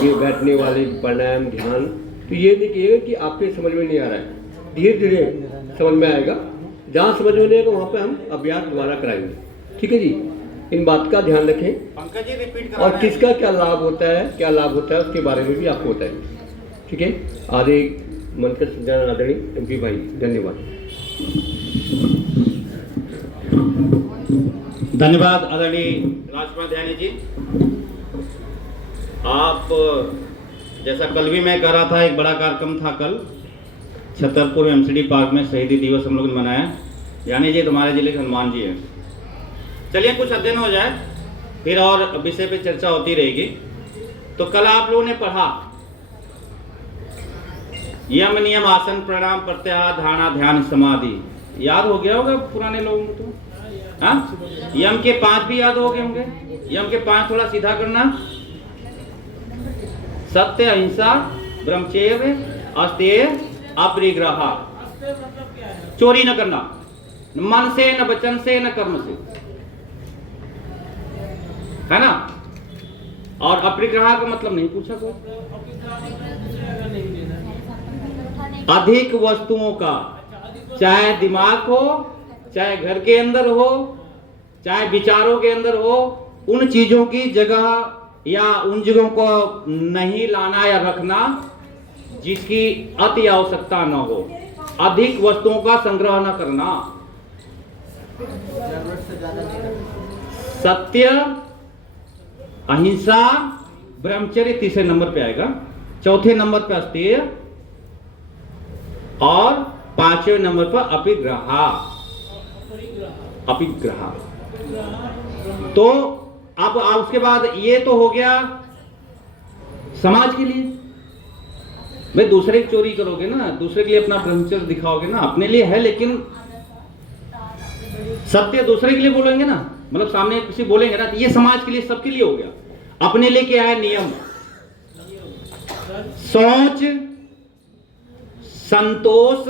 ये बैठने वाले प्राणायाम ध्यान, तो ये नहीं कहिएगा कि आपके समझ में नहीं आ रहा है, धीरे धीरे समझ में आएगा। जहाँ समझ में नहीं आएगा वहाँ पे हम अभ्यास दोबारा कराएंगे, ठीक है जी। इन बात का ध्यान रखें। पंकज जी रिपीट और किसका क्या लाभ होता है, क्या लाभ होता है उसके बारे में भी आपको बताएंगे, ठीक है। आधे मन का संचालन आदरणीय एमपी भाई, धन्यवाद। धन्यवाद आदरणीय राजपाध्याय जी। आप जैसा कल भी मैं कर रहा था, एक बड़ा कार्यक्रम था कल छतरपुर एमसीडी पार्क में, शहीदी दिवस हम लोगों ने मनाया। यानी जी तुम्हारे जिले के हनुमान जी हैं। चलिए कुछ अध्ययन हो जाए, फिर और विषय पे चर्चा होती रहेगी। तो कल आप लोगों ने पढ़ा यम नियम आसन प्राणायाम प्रत्याहार धारणा ध्यान समाधि, याद हो गया होगा पुराने लोगों को तो, हाँ। यम के 5 भी याद हो गए होंगे। यम के 5 थोड़ा सीधा करना, सत्य अहिंसा ब्रह्मचर्य अस्तेय अपरिग्रह, चोरी न करना, मन से न वचन से न कर्म से, है ना। और अपरिग्रह का मतलब नहीं पूछा कोई। अधिक वस्तुओं का, चाहे दिमाग हो, चाहे घर के अंदर हो, चाहे विचारों के अंदर हो, उन चीजों की जगह या उन जगहों को नहीं लाना या रखना जिसकी अति आवश्यकता न हो। अधिक वस्तुओं का संग्रह न करना, सत्य अहिंसा ब्रह्मचर्य तीसरे नंबर पे आएगा, चौथे नंबर पे अस्तेय और 5वें नंबर पर अपरिग्रह। अपरिग्रह तो अब उसके बाद ये तो हो गया समाज के लिए। भाई दूसरे की चोरी करोगे ना, दूसरे के लिए अपना ब्रह्मचर्य दिखाओगे ना, अपने लिए है लेकिन सत्य दूसरे के लिए बोलेंगे ना, मतलब सामने किसी बोलेंगे ना, तो ये समाज के लिए सबके लिए हो गया। अपने लिए क्या है नियम, सोच संतोष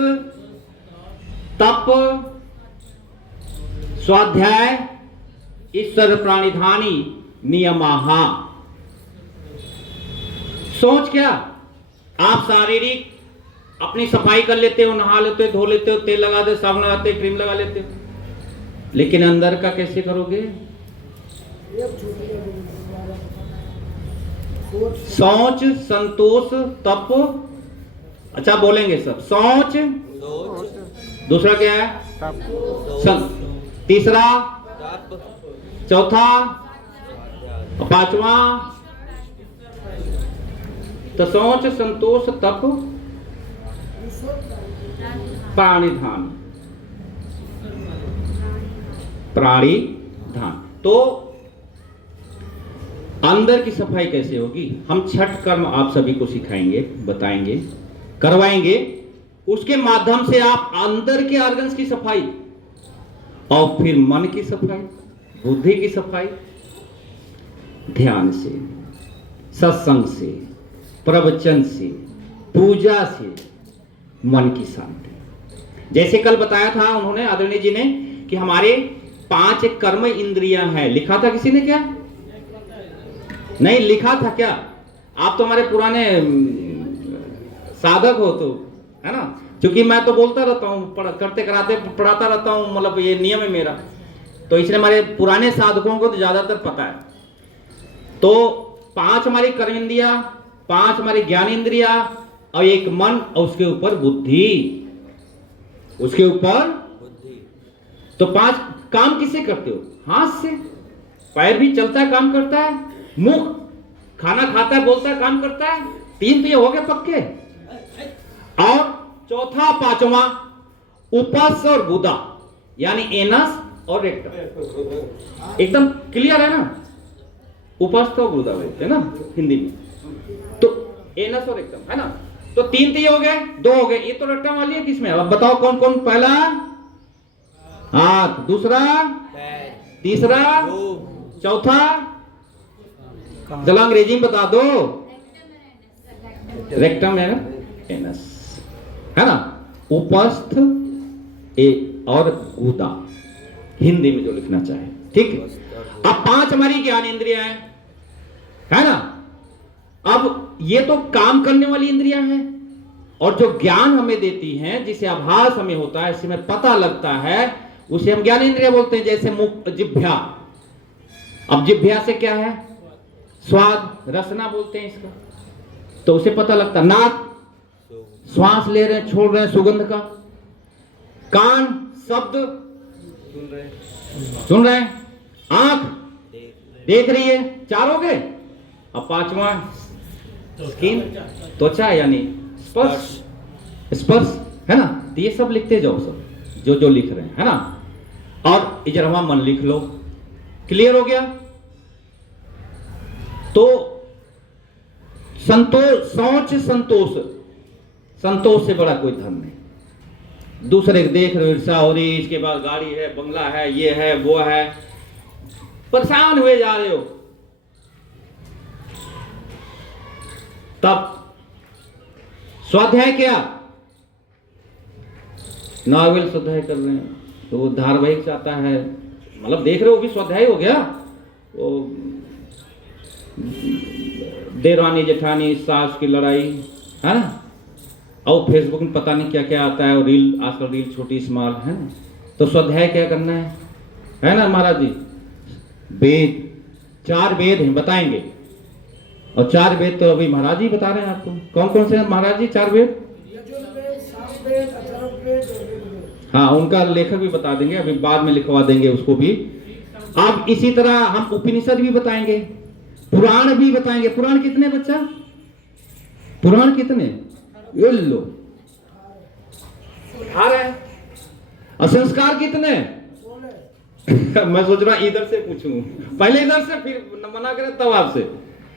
तप स्वाध्याय ईश्वर प्राणिधानी नियमाः। सोच क्या, आप शारीरिक अपनी सफाई कर लेते हो, नहा लेते हो, धो लेते हो, तेल लगाते हो, साबुन लगाते हो, क्रीम लगा लेते हो, लेकिन अंदर का कैसे करोगे। सोच संतोष तप, अच्छा बोलेंगे सब, सोच दूसरा क्या है, तीसरा, चौथा, 5वां, तो सोच संतोष तप प्राणिधान। प्राणिधान तो अंदर की सफाई कैसे होगी, हम छठ कर्म आप सभी को सिखाएंगे, बताएंगे, करवाएंगे। उसके माध्यम से आप अंदर के ऑर्गन्स की सफाई और फिर मन की सफाई, बुद्धि की सफाई, ध्यान से, सत्संग से, प्रवचन से, पूजा से, मन की शांति। जैसे कल बताया था उन्होंने आदरणीय जी ने कि हमारे 5 कर्म इंद्रियां हैं। लिखा था किसी ने क्या, नहीं लिखा था क्या? आप तो हमारे पुराने साधक हो तो, है ना। क्योंकि मैं तो बोलता रहता हूँ, करते कराते पढ़ाता रहता हूँ, मतलब ये नियम है मेरा, तो इसलिए हमारे पुराने साधकों को तो ज्यादातर पता है। तो 5 हमारी कर्म इंद्रिया, 5 हमारी ज्ञान इंद्रिया और 1 मन और उसके ऊपर बुद्धि, उसके ऊपर बुद्धि। तो 5 काम किससे करते हो, हाथ से। पैर भी चलता है काम करता है, मुख खाना खाता है बोलता है काम करता है, 3 तो ये हो गए पक्के। और चौथा 5वां उपस्थ और गुदा, यानी एनस और रेक्टम। एकदम क्लियर है ना, उपस्थ और गुदा बोलते हैं ना हिंदी में, तो एनस और रेक्टम है ना। तो 3 तो ये हो गए, 2 हो गए, ये तो रेक्टम वाली है। किसमें अब बताओ कौन कौन, पहला हाथ, दूसरा, तीसरा, चौथा, जरा अंग्रेजी में बता दो। रेक्टम है ना, एनस है ना, उपस्थ और गुदा, हिंदी में जो लिखना चाहे, ठीक है। अब 5 हमारी ज्ञान इंद्रियां हैं, है ना। अब ये तो काम करने वाली इंद्रियां हैं, और जो ज्ञान हमें देती हैं, जिसे आभास हमें होता है, इससे हमें पता लगता है, उसे हम ज्ञान इंद्रिया बोलते हैं। जैसे मुख, जिह्वा। अब जिह्वा से क्या है? स्वाद, रसना बोलते हैं इसका, तो उसे पता लगता। नाक, श्वास ले रहे हैं, छोड़ रहे हैं, सुगंध का। कान, शब्द सुन रहे हैं। आंख देख रही है। चार हो गए। अब पांचवा स्किन, त्वचा यानी स्पर्श, स्पर्श है ना। तो ये सब लिखते जाओ, सब जो जो लिख रहे हैं, है ना। और इजरवा मन लिख लो। क्लियर हो गया। तो संतोष, सोच संतोष, संतोष से बड़ा कोई धन नहीं। दूसरे को देख रहे हो, ईर्ष्या हो रही, इसके बाद गाड़ी है, बंगला है, ये है, वो है, परेशान हुए जा रहे हो, तब स्वाध्याय क्या? नॉवेल स्वाध्याय कर रहे हैं, तो वो धारावाहिक चाहता है, मतलब देख रहे हो, भी स्वाध्याय हो गया। वो देवरानी जेठानी सास की लड़ाई, है ना। और फेसबुक में पता नहीं क्या क्या आता है, और रील, आजकल रील छोटी स्मॉल, है ना। तो स्वाध्याय क्या करना है ना महाराज जी। वेद, 4 वेद हैं, बताएंगे। और 4 वेद तो अभी महाराज जी बता रहे हैं आपको। कौन कौन से हैं महाराज जी 4 वेद? हाँ, उनका लेखक भी बता देंगे, अभी बाद में लिखवा देंगे उसको भी। अब इसी तरह हम उपनिषद भी बताएंगे, पुराण भी बताएंगे। पुराण कितने बच्चा? पुराण कितने? ये लो 18। और संस्कार कितने? मैं सोच रहा इधर से पूछूं, पहले इधर से, फिर मना करें तब आपसे।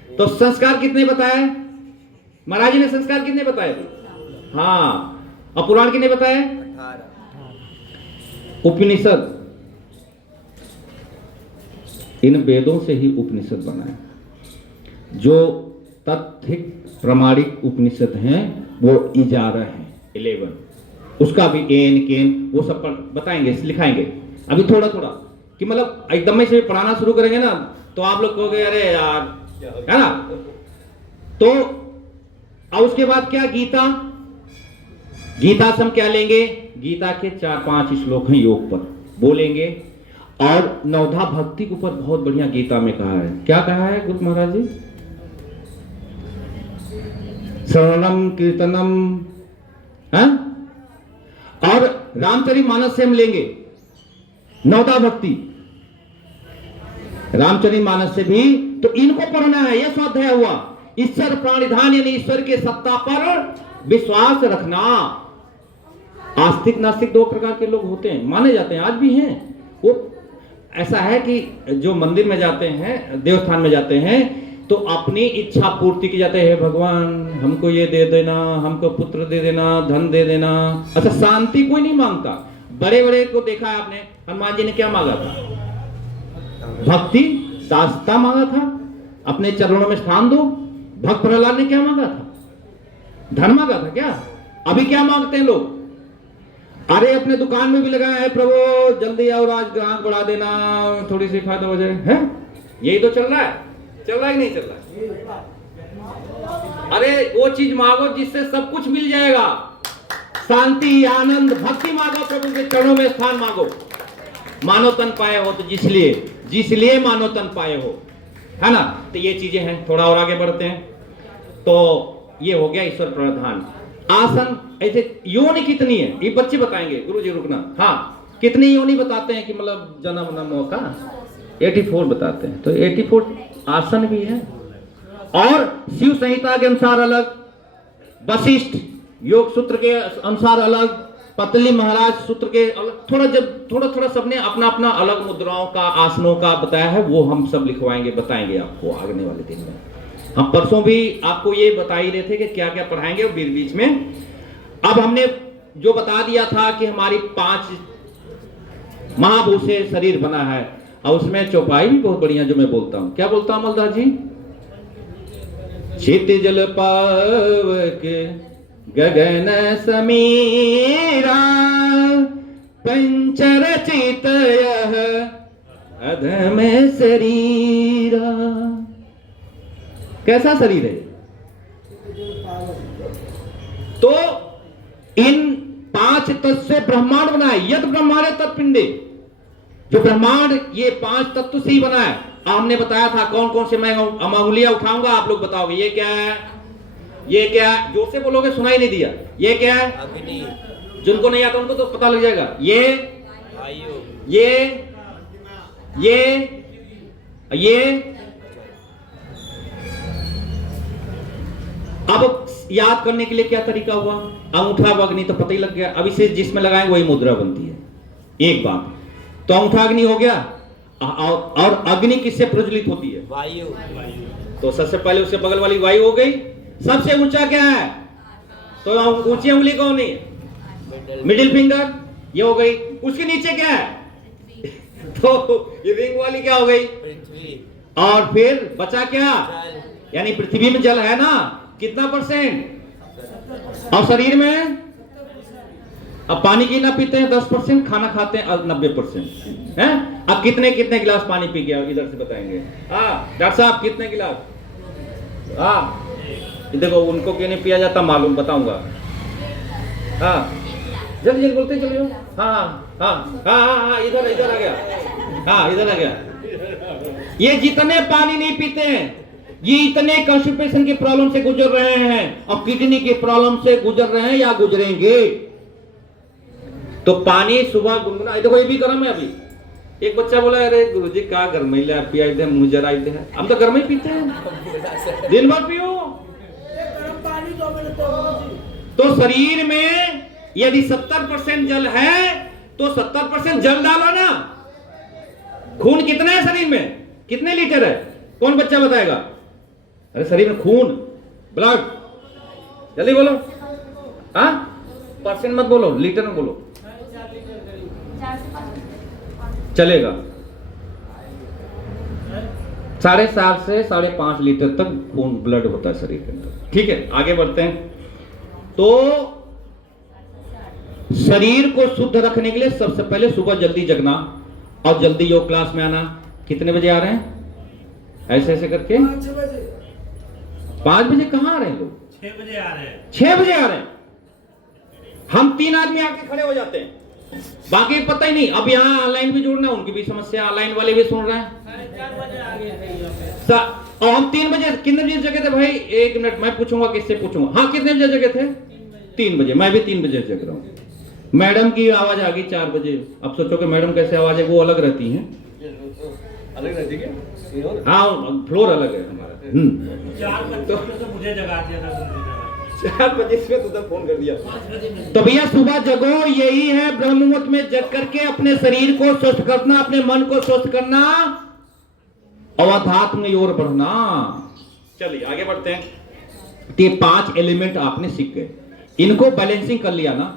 तो संस्कार कितने बताए महाराज जी ने? संस्कार कितने बताए? हाँ। और पुराण कितने बताए? 18। उपनिषद, इन वेदों से ही उपनिषद बना है। जो तथ्य प्रमाणिक उपनिषद हैं वो 11 हैं, 11। उसका भी एन केन वो सब बताएंगे, लिखाएंगे अभी थोड़ा थोड़ा, कि मतलब एकदम से पढ़ाना शुरू करेंगे ना तो आप लोग कहोगे अरे यार, है ना। तो और उसके बाद क्या? गीता। गीता से हम क्या लेंगे? गीता के 4-5 श्लोक हैं योग पर, बोलेंगे। और नवधा भक्ति के ऊपर बहुत बढ़िया गीता में कहा है। क्या कहा है गुरु महाराज जी? श्रवणम कीर्तनम, है। और रामचरितमानस से हम लेंगे नवधा भक्ति, रामचरितमानस से भी। तो इनको पढ़ना है, यह स्वाध्याय हुआ। ईश्वर प्राणिधान यानी ईश्वर के सत्ता पर विश्वास रखना। आस्तिक नास्तिक 2 प्रकार के लोग होते हैं, माने जाते हैं, आज भी हैं। वो ऐसा है कि जो मंदिर में जाते हैं, देवस्थान में जाते हैं, तो अपनी इच्छा पूर्ति की जाते हैं। भगवान हमको ये दे देना, हमको पुत्र दे देना, धन दे देना। अच्छा, शांति कोई नहीं मांगता। बड़े बड़े को देखा है आपने, हनुमान जी ने क्या मांगा था? भक्ति, दासता मांगा था, अपने चरणों में स्थान दो। भक्त प्रहलाद ने क्या मांगा था? धन मांगा था क्या? अभी क्या मांगते हैं लोग? अरे अपने दुकान में भी लगाया है, प्रभु जल्दी आओ, आज ग्राहक बढ़ा देना, थोड़ी सी फायदा हो जाए, है। यही तो चल रहा है, चल रहा है कि नहीं चल रहा है? अरे वो चीज मांगो जिससे सब कुछ मिल जाएगा। शांति, आनंद, भक्ति मांगो, प्रभु के चरणों में स्थान मांगो। मानो तन पाए हो तो जिसलिए मानो तन पाए हो, है ना। तो ये चीजें हैं। थोड़ा और आगे बढ़ते हैं। तो ये हो गया ईश्वर प्रधान। आसन, ऐसे योनि कितनी है ये बच्चे बताएंगे। गुरु जी रुकना। हाँ, कितनी योनि बताते हैं कि मतलब जन्म न मौका? 84 बताते हैं। तो 84 आसन भी है। और शिव संहिता के अनुसार अलग, वशिष्ठ योग सूत्र के अनुसार अलग, पतंजलि महाराज सूत्र के अलग। थोड़ा थोड़ा सबने अपना अपना अलग मुद्राओं का, आसनों का बताया है। वो हम सब लिखवाएंगे, बताएंगे आपको आने वाले दिन में। हम परसों भी आपको ये बता ही रहे थे कि क्या क्या पढ़ाएंगे बीच बीच में। अब हमने जो बता दिया था कि हमारी 5 महाभूत से शरीर बना है, और उसमें चौपाई भी बहुत बढ़िया जो मैं बोलता हूं। क्या बोलता हूं मलदास जी? चित जल पावक गगन समीरा, पंचरचित यह अधम शरीरा। कैसा शरीर है? तो इन 5 तत्व से ब्रह्मांड बना है। यद ब्रह्मांड तत्पिंडे, जो ब्रह्मांड ये 5 तत्व से ही बना है। हमने बताया था कौन कौन से, मैं अंगुलियां उठाऊंगा, आप लोग बताओगे ये क्या है, ये क्या है। जोर से बोलोगे, सुनाई नहीं दिया। ये क्या है? अग्नि। जिनको नहीं आता उनको तो पता लग जाएगा। ये वायु। ये अब याद करने के लिए क्या तरीका हुआ? अंगूठा अग्नि तो पता ही लग गया। अब इसे जिसमें लगाएंगे वही मुद्रा बनती है। एक बात तो अंगूठा अग्नि हो गया। और अग्नि किससे प्रज्वलित होती है? वायु। तो सबसे पहले उससे बगल वाली वायु हो गई। सबसे ऊंचा क्या है? तो ऊंची उंगली कौन है? मिडिल फिंगर, ये हो गई। उसके नीचे क्या है? तो ये रिंग वाली क्या हो गई? पृथ्वी। और फिर बचा क्या? जल। यानी पृथ्वी में जल है ना, कितना %? और शरीर में अब पानी की ना पीते हैं 10%, खाना खाते हैं 90% है। अब कितने कितने गिलास पानी पी गया इधर से बताएंगे। हाँ डॉक्टर साहब कितने गिलास? हाँ देखो उनको क्यों नहीं पिया जाता मालूम, बताऊंगा। हाँ जल्दी जल्दी बोलते चलो। हाँ हाँ हाँ हाँ हाँ इधर इधर आ गया। हाँ इधर आ गया। ये जितने पानी नहीं पीते हैं, ये इतने कॉन्स्टिपेशन की प्रॉब्लम से गुजर रहे हैं और किडनी की प्रॉब्लम से गुजर रहे हैं या गुजरेंगे। तो पानी सुबह गुनगुना, देखो ये भी गर्म है। अभी एक बच्चा बोला अरे गुरुजी क्या गर्म पिया दे, मुंह जरा दे। हम तो गर्म ही पीते हैं, दिन भर पियो। तो शरीर में यदि 70% जल है तो 70% जल डालो ना। खून कितना है शरीर में? कितने लीटर है? कौन बच्चा बताएगा? अरे शरीर में खून, ब्लड, जल्दी बोलो। हाँ परसेंट मत बोलो, लीटर में बोलो, चलेगा। 7.5 से 5.5 लीटर तक खून ब्लड होता है शरीर के अंदर। ठीक है आगे बढ़ते हैं। तो शरीर को शुद्ध रखने के लिए सबसे पहले सुबह जल्दी जगना और जल्दी योग क्लास में आना। कितने बजे आ रहे हैं? ऐसे ऐसे करके 5 बजे कहां आ रहे हैं लोग? 6 बजे आ रहे हैं। 6 बजे आ रहे हैं। हम 3 आदमी आके खड़े हो जाते हैं, बाकी पता ही नहीं। अब यहाँ ऑनलाइन भी जुड़ना है, उनकी भी समस्या, ऑनलाइन वाले भी सुन रहे हैं। 4:30 बजे आ गए। और हम 3 बजे, कितने बजे जगह थे भाई? 1 मिनट मैं पूछूंगा, किससे पूछूंगा। हाँ कितने बजे जगह थे? 3 बजे। मैं भी 3 बजे जग रहा हूँ। मैडम की आवाज आ गई 4 बजे। अब सोचो कि मैडम कैसे आवाज है, वो अलग रहती हैं। अलग रहती है, हाँ फ्लोर अलग है हमारा। 4 बजे तो मुझे जगा दिया था। 4 बजे से तो फोन कर दिया। तो भैया सुबह जगो, यही है ब्रह्म मुहूर्त में जग करके अपने शरीर को स्वस्थ करना, अपने मन को स्वस्थ करना और अध्यात्म की ओर बढ़ना। चलिए आगे बढ़ते हैं। ये 5 एलिमेंट आपने सीख गए, इनको बैलेंसिंग कर लिया ना,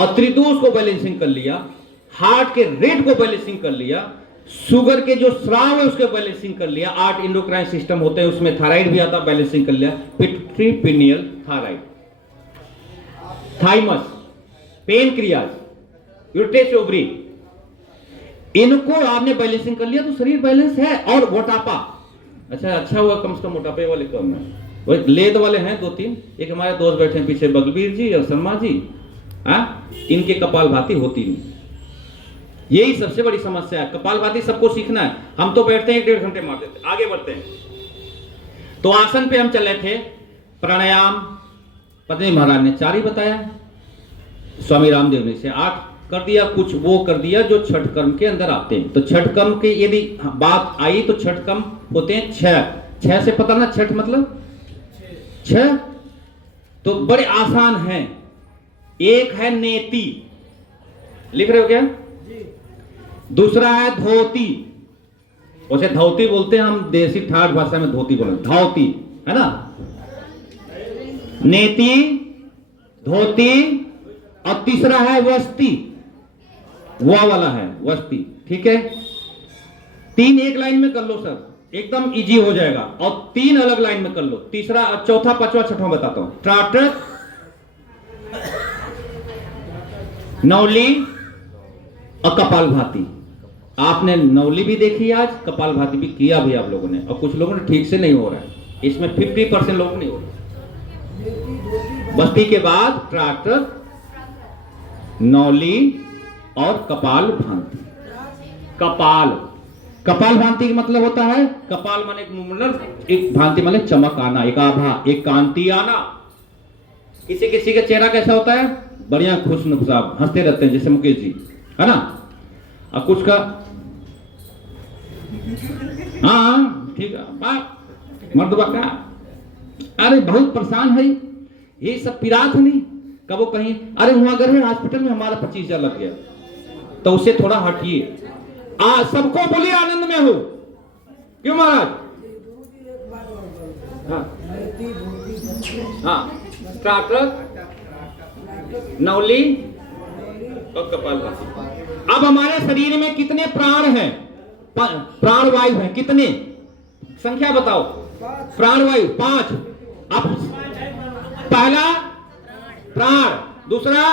और त्रिदोष को बैलेंसिंग कर लिया, हार्ट के रेट को बैलेंसिंग कर लिया, शुगर के जो स्राव है उसके बैलेंसिंग कर लिया। 8 इंडोक्राइन सिस्टम होते हैं, उसमें थायराइड भी आता, बैलेंसिंग कर लिया। Pituitary, pineal, thyroid, thymus, pancreas, यूरेटस, ओवरी, इनको आपने बैलेंसिंग कर लिया तो शरीर बैलेंस है। और मोटापा, अच्छा हुआ कम से कम मोटापे वाले कम है। वो लेद वाले हैं 2-3, एक हमारे दोस्त बैठे हैं पीछे, बलबीर जी और शर्मा जी। इनके कपालभाति होती नहीं, यही सबसे बड़ी समस्या है। कपालभाति सबको सीखना है, हम तो बैठते हैं 1-1.5 घंटे मार देते। आगे बढ़ते हैं। तो आसन पे हम चल रहे थे। प्राणायाम पतंजलि महाराज ने 4 ही बताया, स्वामी रामदेव ने से 8 कर दिया। कुछ वो कर दिया जो छठ कर्म के अंदर आते हैं। तो छठ कर्म के यदि बात आई तो छठ कर्म होते हैं 6 से पता ना, छठ मतलब 6। तो बड़े आसान हैं। एक है नेति, लिख रहे हो क्या? दूसरा है धोती, उसे धोती बोलते हैं हम, देसी ठाठ भाषा में धोती बोलते, धोती है ना। नेति, धोती, और तीसरा है वस्ती, वो वाला है वस्ती। ठीक है, 3 एक लाइन में कर लो सर, एकदम इजी हो जाएगा। और 3 अलग लाइन में कर लो। तीसरा, चौथा, पांचवा, छठवां बताता हूं। ट्राटक, नौली और कपालभाति। आपने नौली भी देखी आज, कपालभाति भी किया भी आप लोगों ने, और कुछ लोगों ने ठीक से नहीं हो रहा है। इसमें 50% लोग नहीं हो रहे। बस्ती के बाद ट्रैक्टर, नौली और कपाल भांति। कपाल भांति का मतलब होता है, कपाल माने एक मुंडन, एक भांति माने चमक आना, एक आभा, एक कांति आना। किसी किसी का चेहरा कैसा होता है, बढ़िया खुश नुकसाब, हंसते रहते हैं, जैसे मुकेश जी, है ना। और कुछ का हाँ ठीक है, मर्दबा का अरे बहुत परेशान है, ये सब पिरात नहीं, कब वो कहीं अरे वहां अगर है हॉस्पिटल में हमारा 25,000 लग गया, तो उससे थोड़ा हटिए। सबको बोलिए आनंद में हो, क्यों महाराज। हाँ ट्रैक्टर, नौली और कपाल भांति। अब हमारे शरीर में कितने प्राण हैं, प्राण वायु हैं कितने, संख्या बताओ। प्राण वायु 5। अब पहला प्राण, दूसरा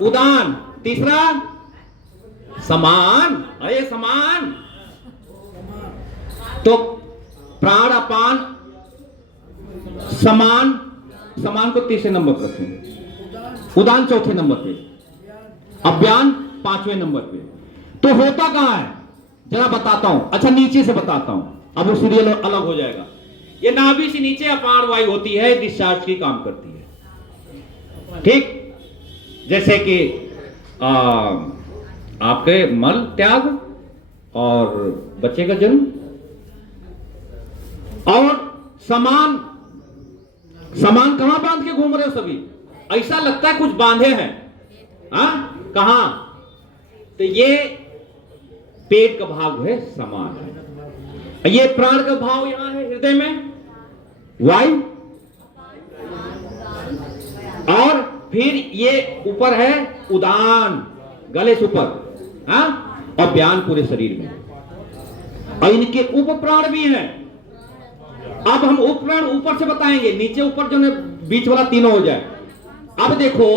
उदान, तीसरा समान। अरे समान तो प्राण, अपान, समान, समान को तीसरे नंबर पर रखें, उदान चौथे नंबर पे, अव्यान 5वें नंबर पे। तो होता कहां है जरा बताता हूं, अच्छा नीचे से बताता हूं, अब वो सीरियल अलग हो जाएगा। ये नाभि से नीचे अपान वायु होती है, डिस्चार्ज की काम करती है, ठीक। जैसे कि आपके मल त्याग और बच्चे का जन्म। और समान, समान कहां बांध के घूम रहे हो सभी, ऐसा लगता है कुछ बांधे हैं, हाँ कहां, तो ये पेट का भाग है, समान है। ये प्राण का भाव यहां है हृदय में, वायु, और फिर ये ऊपर है उदान, गले से ऊपर, हाँ, और व्यान पूरे शरीर में। और इनके उप प्राण भी हैं। अब हम उप प्राण ऊपर से बताएंगे, नीचे ऊपर जो बीच वाला तीनों हो जाए। अब देखो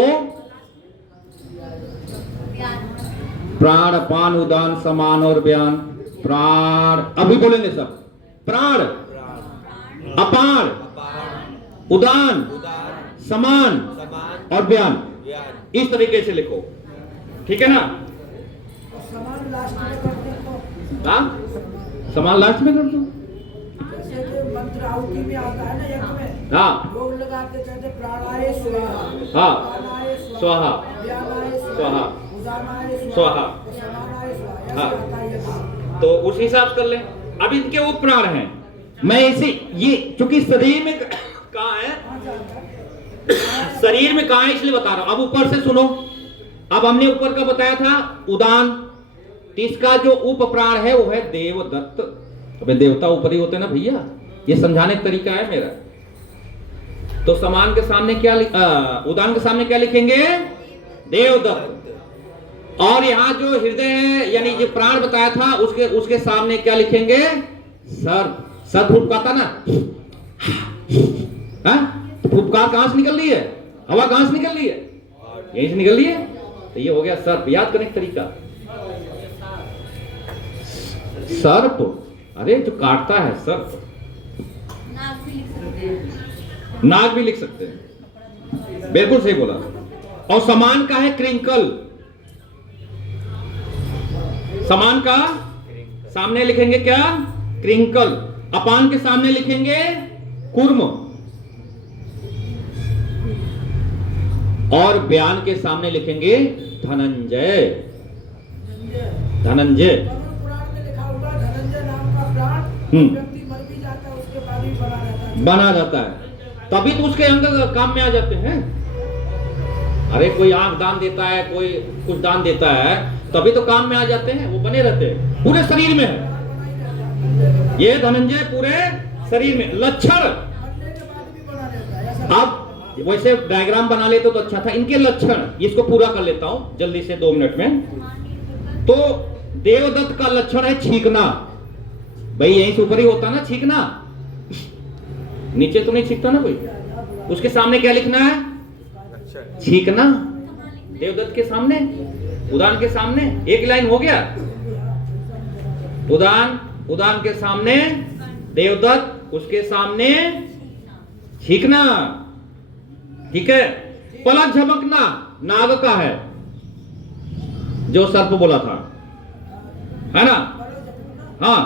प्राण, अपान, उदान, समान और व्यान। प्राण अभी बोलेंगे सब, प्राण, अपान, उदान, समान और व्यान, इस तरीके से लिखो, ठीक है ना। हाँ समान लास्ट में कर दो। जैसे कि मंत्र आहुति में आता है ना यज्ञ में, हाँ लोग लगाते कहते प्राणाय स्वाहा, हाँ प्राणाय स्वाहा, व्यानाय स्वाहा, उदानाय स्वाहा, समानाय स्वाहा, ऐसे हाँ। आता है यज्ञ। तो उस हिसाब से कर ले। अब इनके उप प्राण हैं, मैं इसे ये चूंकि शरीर में कहा है, शरीर में कहा है इसलिए बता रहा हूं। अब ऊपर से सुनो। अब हमने ऊपर का बताया था उदान, इसका जो उप प्राण है वो है देवदत्त। अबे देवता ऊपर ही होते हैं ना भैया, ये समझाने का तरीका है मेरा। तो समान के सामने क्या उदान के सामने क्या लिखेंगे, देवदत्त। और यहां जो हृदय है यानी जो प्राण बताया था उसके सामने क्या लिखेंगे, सर्प। सर्प फुफकाता ना, तो फुफकार कहां से निकल रही है, हवा कहां से निकल रही है, यहीं से निकल रही है। तो ये हो गया सर्प। याद करने का तरीका, सर्प, अरे जो काटता है सर्प। नाग भी लिख सकते हैं, बिल्कुल सही बोला। और समान का है क्रिंकल। समान का सामने लिखेंगे क्या, क्रिंकल। अपान के सामने लिखेंगे कुर्म, और व्यान के सामने लिखेंगे धनंजय। धनंजय पुराण में लिखा हुआ धनंजय नाम का प्राण, व्यक्ति मर भी जाता है उसके बाद भी बना रहता है, तभी तो उसके अंग काम में आ जाते हैं। अरे कोई आंख दान देता है, कोई कुछ दान देता है, तभी तो काम में आ जाते हैं, वो बने रहते हैं, पूरे शरीर में है। ये धनंजय पूरे शरीर में लक्षण। मरने के बाद भी बना रहता है, ऐसा अब वैसे डायग्राम बना लेते तो अच्छा था। इनके लक्षण, इसको पूरा कर लेता हूं जल्दी से 2 मिनट में। तो देवदत्त का लक्षण है छींकना। भाई यहीं से ऊपर ही होता ना छींकना, नीचे तो नहीं छींकता ना कोई। उसके सामने क्या लिखना है, छींकना। देवदत्त के सामने, उदान के सामने, एक लाइन हो गया। उदान के सामने देवदत्त, उसके सामने छींकना। ठीक है। पलक झपकना नाग का है, जो सर्प बोला था, है ना? हाँ,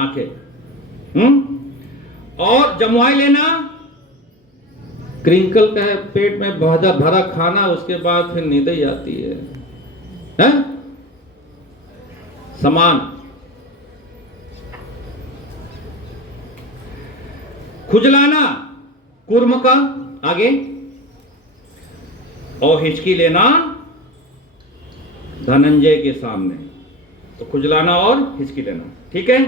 आंखें। और जमुआई लेना क्रिंकल का है, पेट में भरा खाना, उसके बाद फिर नींद ही आती है, हैं? समान। खुजलाना कुर्म का आगे, और हिचकी लेना धनंजय के सामने। तो खुजलाना और हिचकी लेना, ठीक है।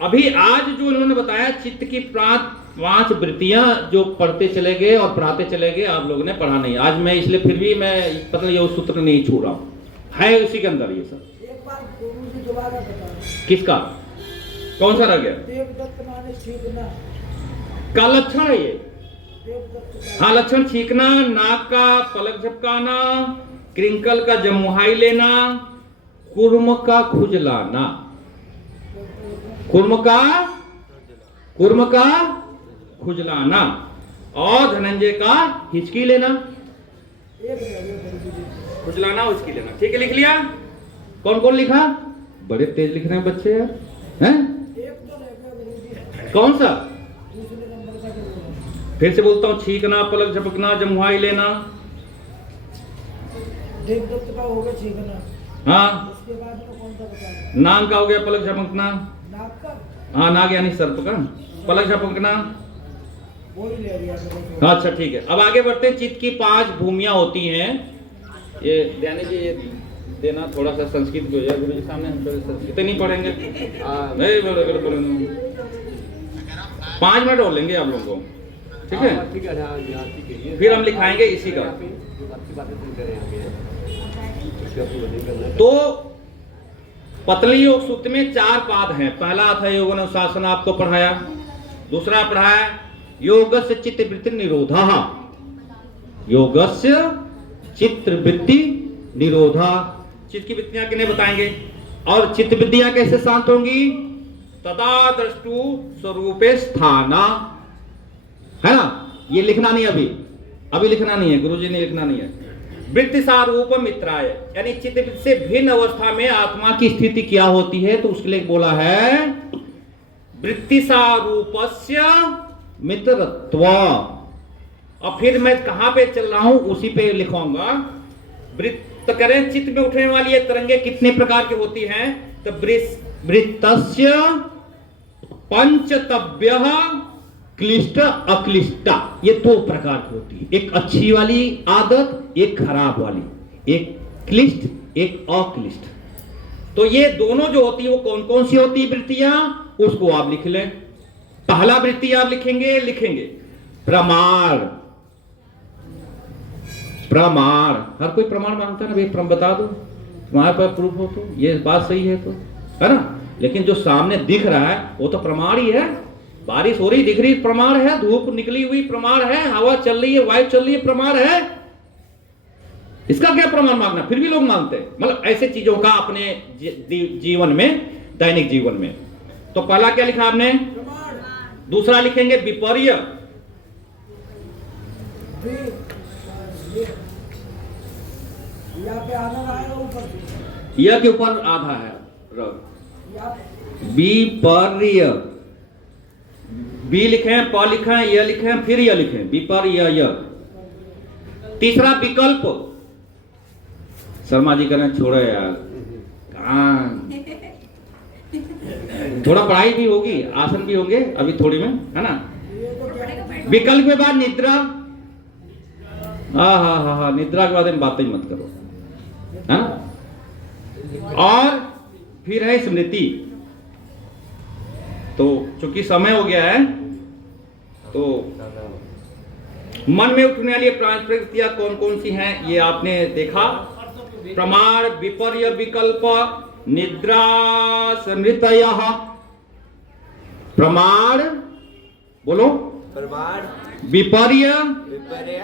अभी आज जो उन्होंने बताया चित्त की 5 वृत्तियां जो पढ़ते चले गए और पढ़ाते चले गए, आप लोगों ने पढ़ा नहीं आज। मैं इसलिए फिर भी मैं पता ये सूत्र नहीं छू रहा हूं, है उसी के अंदर ये सब। एक बार गुरुजी दोबारा बताओ। किसका? कौन सा रह गया? देवदत्त माने छींकना का लक्षण है ये। देवदत्त हाँ, लक्षण छींकना, नाक का पलक झपकाना, क्रिंकल का जमुहाई लेना, कुर्म का खुजलाना, कुर्म का खुजलाना, और धनंजय का हिचकी लेना। खुजलाना और हिचकी लेना, ठीक है, लिख लिया? कौन कौन लिखा? बड़े तेज लिख रहे हैं बच्चे यार, हैं? कौन सा? फिर से बोलता हूं, छींकना, पलक झपकना, जमुहाई लेना। देवदत्त का हो गया छींकना, हाँ, उसके बाद में कौन सा बताया? नाम का हो गया पलक झपकना, नाक का हाँ, नाग यानी सर्प का, पलक झपकना। वो ही ले लिया। अच्छा, ठीक है। अब आगे बढ़ते हैं। चित्त की 5 भूमियां होती हैं। ये ध्यान जी, ये देना थोड़ा सा संस्कृत को गुरु जी सामने, हम संस्कृत नहीं पढ़ेंगे, नहीं बोलेंगे। 5 मिनट और लेंगे आप लोगों को, ठीक है? ठीक है, हाँ, यहाँ ठीक है। फिर हम लिखाएंगे इसी का। आपकी बातें सुन कर हैं। तो पतली योग सूत्र में 4 पाद हैं। पहला था योग अनुशासन, आपको पढ़ाया। दूसरा पढ़ाया योगस्य चित्त वृत्ति निरोधा, योगस्य चित्त वृत्ति निरोधा। चित्त की वृत्तियां किन्हें बताएंगे, और चित्त वृत्तियां कैसे शांत होंगी? तदा दृष्टु स्वरूपे स्थाना, है ना? ये लिखना नहीं, अभी लिखना नहीं है, गुरुजी ने लिखना नहीं है। वृत्ति सारूप मित्राय, यानी चित्त वृत्ति से भिन्न अवस्था में आत्मा की स्थिति क्या होती है, तो उसके लिए बोला है वृत्ति सारूपस्य मित्रत्व। और फिर मैं कहां पे चल रहा हूं, उसी पे लिखूंगा। वृत्त करें, चित्त में उठने वाली ये तरंगे कितने प्रकार की होती हैं? तो वृत्तस्य पंचतव्यः क्लिष्ट अक्लिष्टा, ये 2 प्रकार की होती है। एक अच्छी वाली आदत, एक खराब वाली, एक क्लिष्ट, एक अक्लिष्ट। तो ये दोनों जो होती है वो कौन कौन सी होती है वृत्तियां, उसको आप लिख लें। पहला वृत्ति आप लिखेंगे प्रमाण। हर कोई प्रमाण मांगता है ना, भाई बता दो, तुम्हारे पास प्रूफ हो तो, ये बात सही है तो, है ना? लेकिन जो सामने दिख रहा है वो तो प्रमाण ही है। बारिश हो रही दिख रही, प्रमाण है। धूप निकली हुई, प्रमाण है। हवा चल रही है, वायु चल रही है, प्रमाण है। इसका क्या प्रमाण मांगना? फिर भी लोग मांगते हैं, मतलब ऐसे चीजों का अपने जीवन में, दैनिक जीवन में। तो पहला क्या लिखा आपने? दूसरा लिखेंगे विपर्य। यहाँ पे आना आएगा ऊपर, यह के ऊपर आधा है, विपर्य। बी लिखें, प लिखें, य लिखें, फिर य लिखें, विपर्य। तीसरा विकल्प। शर्मा जी कहना छोड़ो यार, कहाँ, थोड़ा पढ़ाई भी होगी, आसन भी होंगे अभी थोड़ी में, है ना? विकल्प के बाद निद्रा। हाँ, निद्रा के बाद में बातें मत करो, है ना? और फिर है स्मृति। तो चूंकि समय हो गया है, तो मन में उठने वाली प्रवृत्तियां कौन कौन सी हैं ये आपने देखा। प्रमाण, विपर्य, विकल्प, निद्रा, स्मृतयः। प्रमाण बोलो, प्रमाण, विपर्य, विपर्य,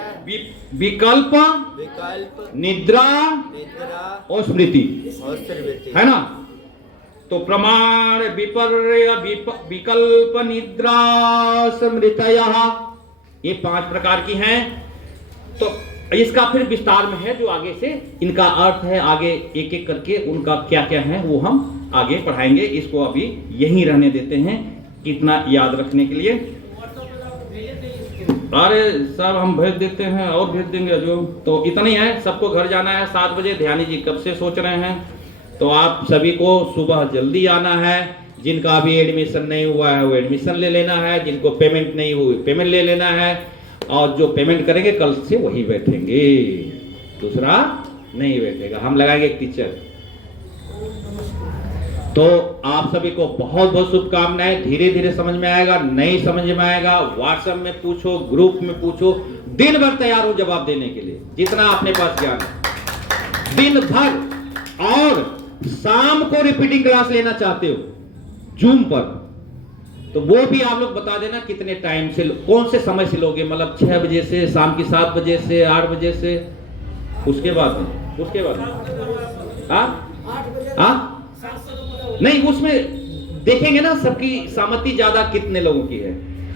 विकल्प, विकल्प, निद्रा निद्रा और स्मृति, और स्मृति, है ना? तो प्रमाण, विपर्य, विकल्प, निद्रा, स्मृतयः, ये 5 प्रकार की हैं। तो इसका फिर विस्तार में है जो आगे से इनका अर्थ है, आगे एक एक करके उनका क्या क्या है वो हम आगे पढ़ाएंगे। इसको अभी यहीं रहने देते हैं कितना याद रखने के लिए। अरे सब हम भेज देते हैं और भेज देंगे जो, तो इतना ही है। सबको घर जाना है 7 बजे। ध्यानी जी कब से सोच रहे हैं, तो आप सभी को सुबह जल्दी आना है। जिनका अभी एडमिशन नहीं हुआ है वो एडमिशन ले लेना है, जिनको पेमेंट नहीं हुई पेमेंट ले लेना है, और जो पेमेंट करेंगे कल से वही बैठेंगे, दूसरा नहीं बैठेगा। हम लगाएंगे एक टीचर। तो आप सभी को बहुत बहुत शुभकामनाएं। धीरे धीरे समझ में आएगा, नहीं समझ में आएगा व्हाट्सएप में पूछो, ग्रुप में पूछो। दिन भर तैयार हो जवाब देने के लिए, जितना अपने पास ज्ञान है दिन भर। और शाम को रिपीटिंग क्लास लेना चाहते हो जूम पर, तो वो भी आप लोग बता देना कितने टाइम से, कौन से समय से लोगे। मतलब 6 बजे से, शाम की 7 बजे से, 8 बजे से, उसके बाद हाँ नहीं, उसमें देखेंगे ना सबकी सहमति ज्यादा कितने लोगों की है।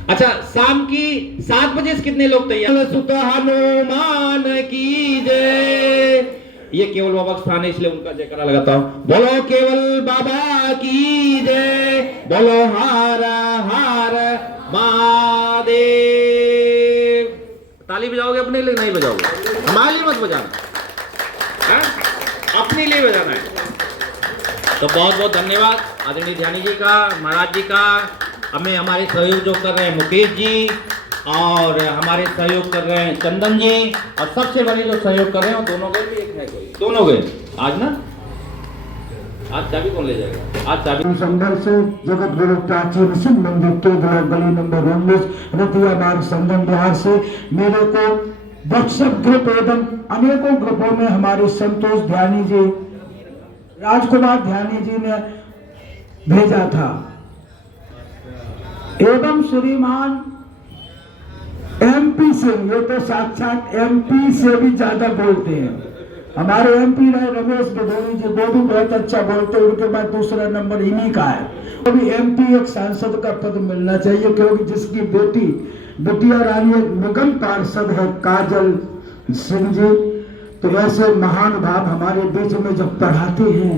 अच्छा, शाम की 7 बजे से कितने लोग तैयार। सुत हनुमान की जय। ये केवल बाबा का स्थान है इसलिए उनका जयकारा लगाता हूं। बोलो केवल बाबा की जय, बोलो हर हर महादेव। ताली बजाओगे अपने लिए, नहीं बजाओगे हमारे लिए मत बजाना, अपने लिए बजाना है। तो बहुत बहुत धन्यवाद आदरणीय ध्यानी जी का, महाराज जी का। हमें हमारे सहयोग जो कर रहे हैं मुकेश जी, और हमारे सहयोग कर रहे हैं चंदन जी, और सबसे बड़े जो सहयोग कर रहे हैं दोनों गए भी, एक है कोई, दोनों गए आज ना। आज चाबी कौन ले जाएगा? आज चाबी संघर्ष जगत गुरु प्राचीन शिव मंदिर के गली नंबर 19 रतिया मार्ग संगम बिहार से मेरे को व्हाट्सएप ग्रुप एवं अनेकों ग्रुपों में हमारे संतोष ध्यानी जी, राजकुमार ध्यानी जी ने भेजा था, एवं श्रीमान एमपी से, ये तो साक्षात एमपी से भी ज्यादा बोलते हैं। हमारे एमपी रहे रमेश भदौरी जी, वो भी बहुत अच्छा बोलते हैं। उनके बाद दूसरा नंबर इन्हीं का है। अभी एमपी एक सांसद का पद मिलना चाहिए, क्योंकि जिसकी बेटी बिटिया रानी एक निगम पार्षद है, काजल सिंह जी। तो ऐसे महान भाव हमारे बीच में जब पढ़ाते हैं